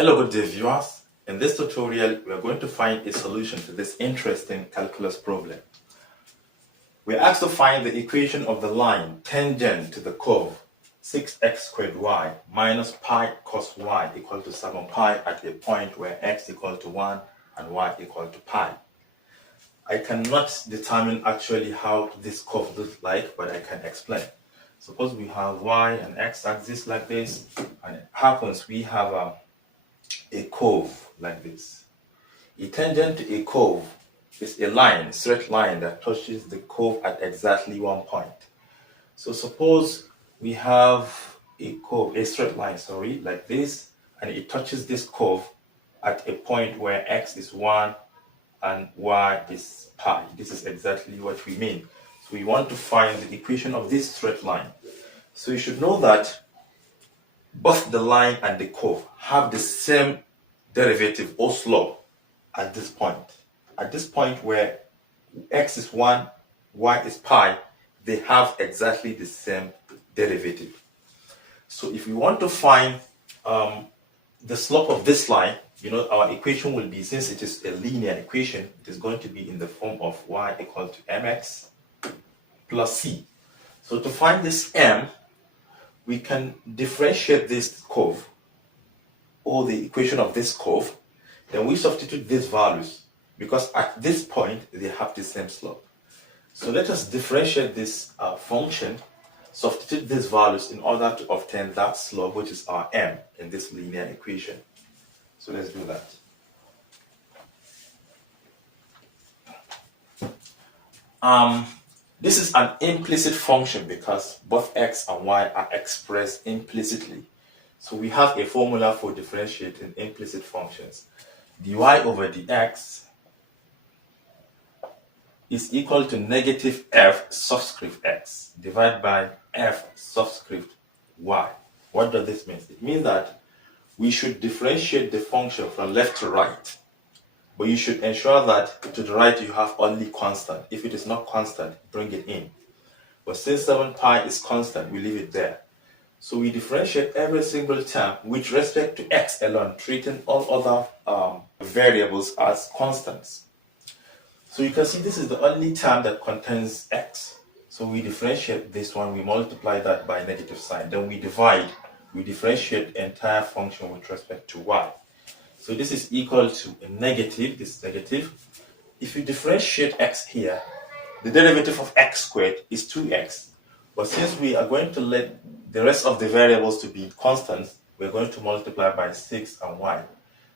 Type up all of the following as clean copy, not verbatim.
Hello good day viewers. In this tutorial we are going to find a solution to this interesting calculus problem. We are asked to find the equation of the line tangent to the curve 6x squared y minus pi cos y equal to 7 pi at a point where x equal to 1 and y equal to pi. I cannot determine actually how this curve looks like, but I can explain. Suppose we have y and x axis like this, and it happens we have a curve like this. A tangent to a curve is a line, a straight line that touches the curve at exactly one point. So suppose we have a curve, a straight line, like this, and it touches this curve at a point where x is 1 and y is pi. This is exactly what we mean. So we want to find the equation of this straight line. So you should know that both the line and the curve have the same derivative or slope at this point. At this point where x is 1, y is pi, they have exactly the same derivative. So if we want to find the slope of this line, our equation will be, since it is a linear equation, it is going to be in the form of y equal to mx plus c. So to find this m, we can differentiate this curve or the equation of this curve, then we substitute these values because at this point they have the same slope. So let us differentiate this function, substitute these values in order to obtain that slope, which is our m in this linear equation. So let's do that. This is an implicit function because both x and y are expressed implicitly. So we have a formula for differentiating implicit functions. dy over dx is equal to negative f subscript x divided by f subscript y. What does this mean? It means that we should differentiate the function from left to right, but you should ensure that to the right you have only constant. If it is not constant, bring it in. But since 7 pi is constant, we leave it there. So we differentiate every single term with respect to x alone, treating all other variables as constants. So you can see this is the only term that contains x. So we differentiate this one, we multiply that by negative sign, then we divide, we differentiate the entire function with respect to y. So this is equal to a negative, this is negative. If you differentiate x here, the derivative of x squared is 2x. But since we are going to let the rest of the variables to be constants, we're going to multiply by 6 and y.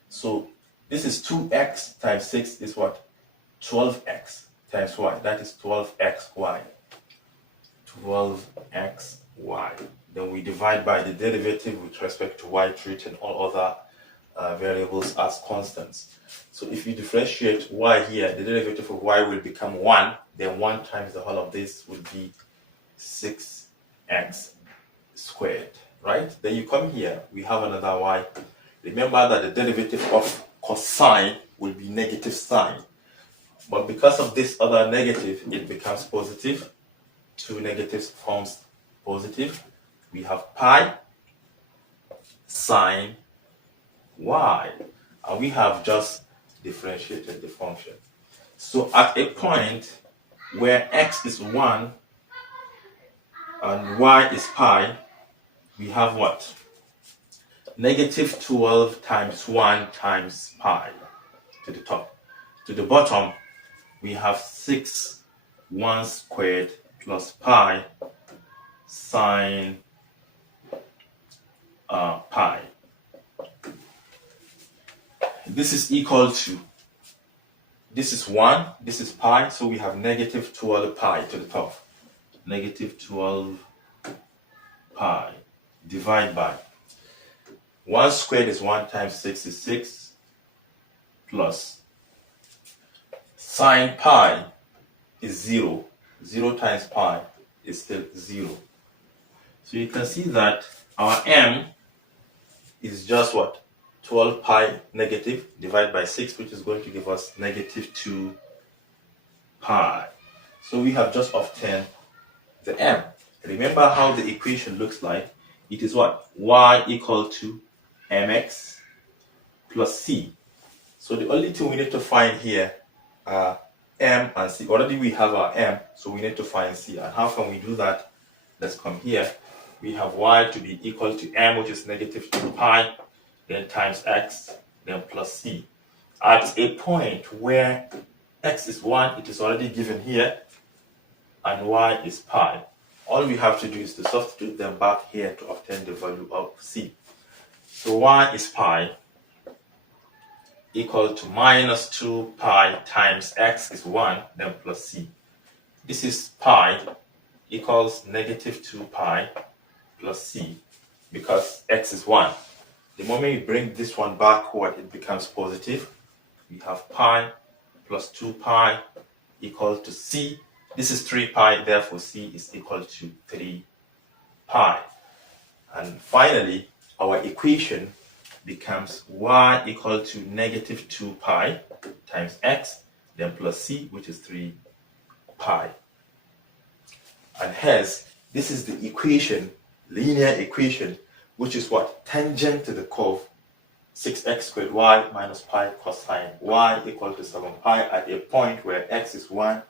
So this is 2x times 6 is what? 12x times y. That is 12xy. 12xy. Then we divide by the derivative with respect to y, treating all other variables as constants. So if you differentiate y here, the derivative of y will become 1. Then 1 times the whole of this would be 6x squared, right? Then you come here, we have another y. Remember that the derivative of cosine will be negative sine. But because of this other negative, it becomes positive. 2 negatives forms positive. We have pi sine y. And we have just differentiated the function. So at a point where x is 1 and y is pi, we have what? Negative 12 times 1 times pi to the top. To the bottom, we have 6 1 squared plus pi sine pi. This is equal to, this is 1, this is pi, so we have negative 12 pi to the top. Negative 12 pi divided by 1 squared is 1 times 6 is 6 plus sine pi is 0. 0 times pi is still 0. So you can see that our m is just what? 12 pi negative divided by 6, which is going to give us negative 2 pi. So we have just obtained the m. Remember how the equation looks like. It is what? Y equal to mx plus c. So the only thing we need to find here are m and c. Already we have our m, so we need to find c. And how can we do that? Let's come here. We have y to be equal to m, which is negative 2 pi, then times x, then plus c. At a point where x is 1, it is already given here, and y is pi. All we have to do is to substitute them back here to obtain the value of c. So y is pi equal to minus 2 pi times x is 1, then plus c. This is pi equals negative 2 pi plus c, because x is 1. The moment you bring this one backward, it becomes positive. We have pi plus 2 pi equal to c. This is 3 pi, therefore c is equal to 3 pi. And finally, our equation becomes y equal to negative 2 pi times x, then plus c, which is 3 pi. And hence, this is the equation, linear equation, which is what? Tangent to the curve 6x squared y minus pi cosine y equal to 7 pi at a point where x is 1,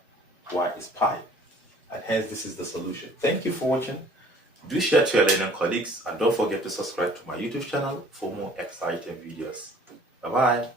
y is pi. And hence, this is the solution. Thank you for watching. Do share to your learning colleagues, and don't forget to subscribe to my YouTube channel for more exciting videos. Bye-bye.